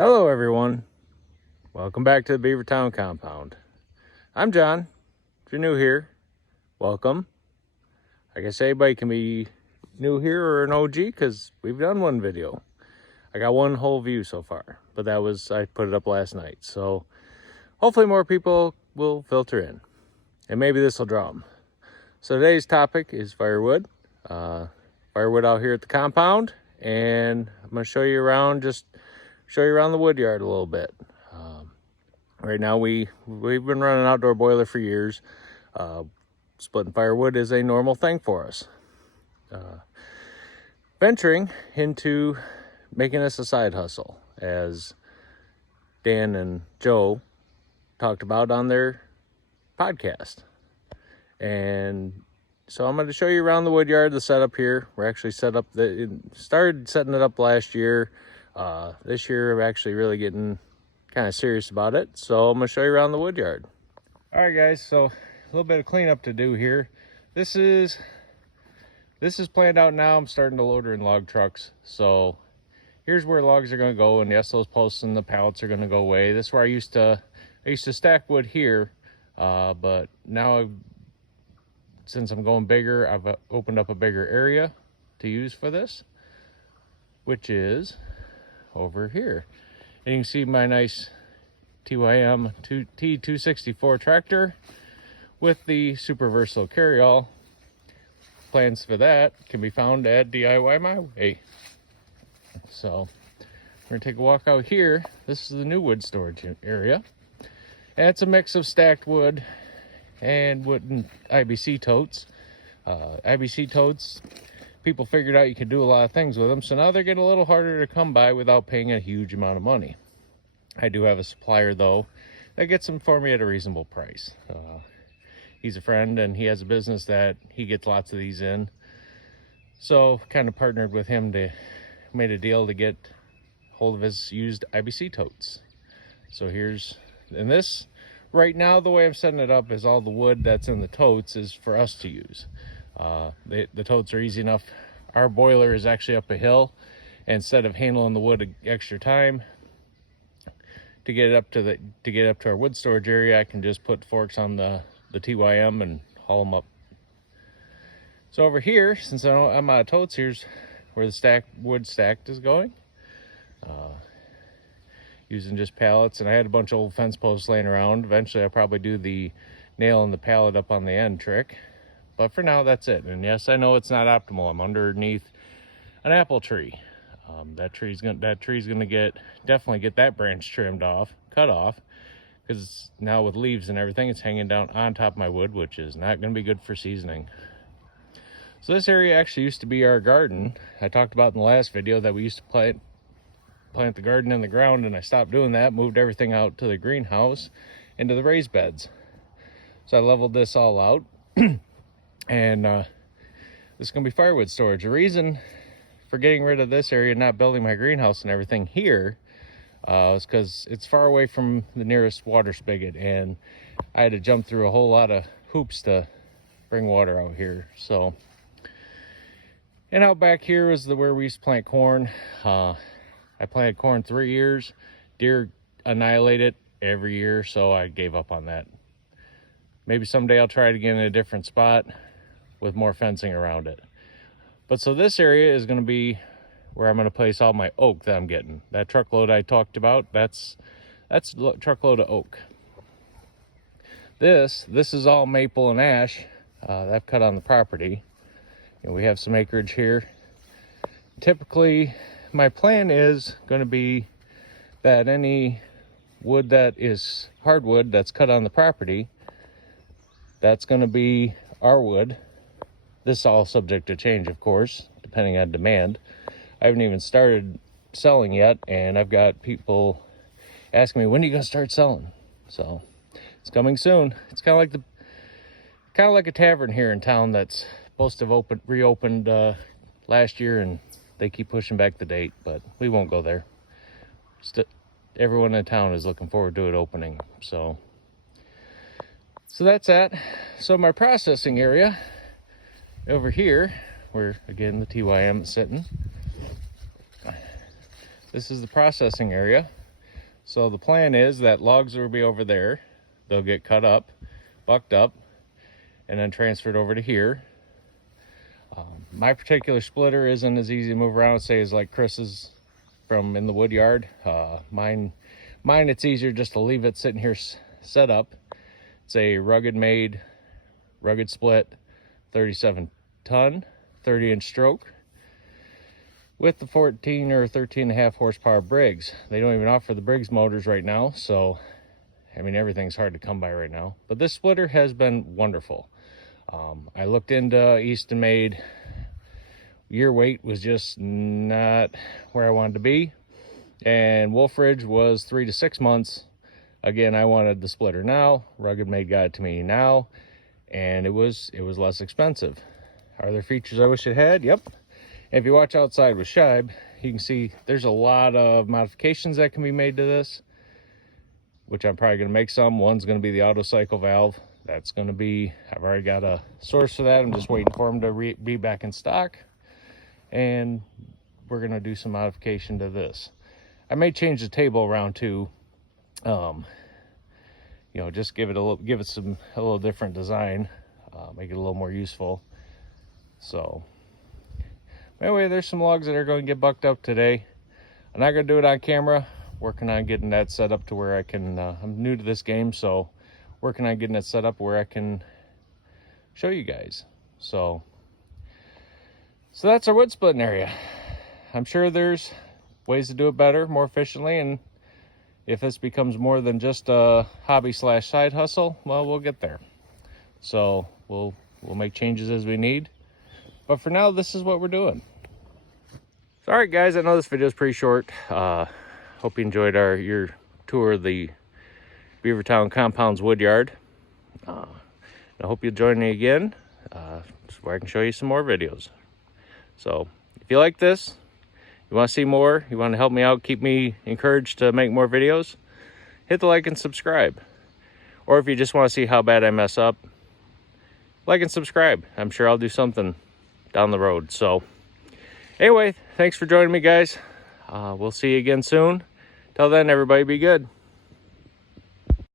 Hello everyone, welcome back to the Beaver Town compound. I'm John. If you're new here, welcome. I guess anybody can be new here or an OG because we've done one video. I got one whole view so far, but I put it up last night. So hopefully more people will filter in and maybe this will draw them. So today's topic is firewood. Firewood out here at the compound, and I'm going to show you around the wood yard a little bit. Right now we've been running an outdoor boiler for years. Splitting firewood is a normal thing for us. Venturing into making this a side hustle, as Dan and Joe talked about on their podcast. And so I'm going to show you around the wood yard, the setup here. We're actually started setting it up last year. This year I'm actually really getting kind of serious about it. So I'm going to show you around the wood yard. All right, guys, so a little bit of cleanup to do here. This is planned out now. I'm starting to load her in log trucks. So here's where logs are going to go. And yes, those posts and the pallets are going to go away. This is where I used to stack wood here. But now since I'm going bigger, I've opened up a bigger area to use for this, which is over here. And you can see my nice TYM T264 tractor with the super versatile carryall. Plans for that can be found at DIY My Way. So we're gonna take a walk out here. This is the new wood storage area, and it's a mix of stacked wood and wooden IBC totes. IBC totes, people figured out you could do a lot of things with them, so now they're getting a little harder to come by without paying a huge amount of money. I do have a supplier though that gets them for me at a reasonable price. He's a friend and he has a business that he gets lots of these in, so kind of partnered with him made a deal to get hold of his used IBC totes. So this right now, the way I'm setting it up is all the wood that's in the totes is for us to use. The totes are easy enough. Our boiler is actually up a hill. Instead of handling the wood extra time to get it up to our wood storage area, I can just put forks on the TYM and haul them up. So over here, since I'm out of totes, here's where the wood stacked is going. Using just pallets, and I had a bunch of old fence posts laying around. Eventually I'll probably do the nail and the pallet up on the end trick, but for now that's it. And yes, I know it's not optimal. I'm underneath an apple tree. That tree's gonna definitely get that branch cut off, because now with leaves and everything, it's hanging down on top of my wood, which is not gonna be good for seasoning. So this area actually used to be our garden. I talked about in the last video that we used to plant the garden in the ground, and I stopped doing that, moved everything out to the greenhouse into the raised beds. So I leveled this all out and this is going to be firewood storage. The reason for getting rid of this area and not building my greenhouse and everything here is because it's far away from the nearest water spigot, and I had to jump through a whole lot of hoops to bring water out here. So, and out back here was where we used to plant corn. I planted corn 3 years. Deer annihilate it every year, so I gave up on that. Maybe someday I'll try it again in a different spot with more fencing around it. But so this area is going to be where I'm going to place all my oak that I'm getting. That truckload I talked about, that's a truckload of oak. This is all maple and ash that I've cut on the property. And we have some acreage here. Typically, my plan is going to be that any wood that is hardwood that's cut on the property, that's going to be our wood. This is all subject to change, of course, depending on demand. I haven't even started selling yet, and I've got people asking me, when are you going to start selling? So it's coming soon. It's kind of like a tavern here in town that's supposed to have reopened last year, and they keep pushing back the date, but we won't go there. Everyone in town is looking forward to it opening. So that's that. So my processing area over here, where again the TYM is sitting, this is the processing area. So the plan is that logs will be over there. They'll get cut up, bucked up, and then transferred over to here. My particular splitter isn't as easy to move around, say, as like Chris's from in the wood yard. Mine, it's easier just to leave it sitting here set up. It's a rugged split, 37 ton, 30-inch stroke with the 14 or 13.5 horsepower Briggs. They don't even offer the Briggs motors right now, so I mean, everything's hard to come by right now. But this splitter has been wonderful. I looked into Easton Made. Year weight was just not where I wanted to be, and Wolf Ridge was 3 to 6 months. Again, I wanted the splitter now. Rugged Made got it to me now, and it was less expensive. Are there features I wish it had? Yep. And if you watch outside with Shibe, you can see there's a lot of modifications that can be made to this, which I'm probably going to make some. One's going to be the auto cycle valve. That's going to be, I've already got a source for that. I'm just waiting for them to be back in stock. And we're going to do some modification to this. I may change the table around too. You know, just give it a little different design, make it a little more useful. So anyway, there's some logs that are going to get bucked up today. I'm not going to do it on camera. Working on getting that set up to where I can, I'm new to this game, so working on getting it set up where I can show you guys. So that's our wood splitting area. I'm sure there's ways to do it better, more efficiently, and if this becomes more than just a hobby / side hustle, well, we'll get there. So we'll make changes as we need. But for now, this is what we're doing. So, all right, guys, I know this video is pretty short. Hope you enjoyed your tour of the Beavertown Compounds Woodyard. I hope you'll join me again where I can show you some more videos. So if you like this, you want to see more, you want to help me out, keep me encouraged to make more videos, hit the like and subscribe. Or if you just want to see how bad I mess up, like and subscribe. I'm sure I'll do something down the road. So anyway, thanks for joining me, guys. We'll see you again soon. Till then, everybody be good.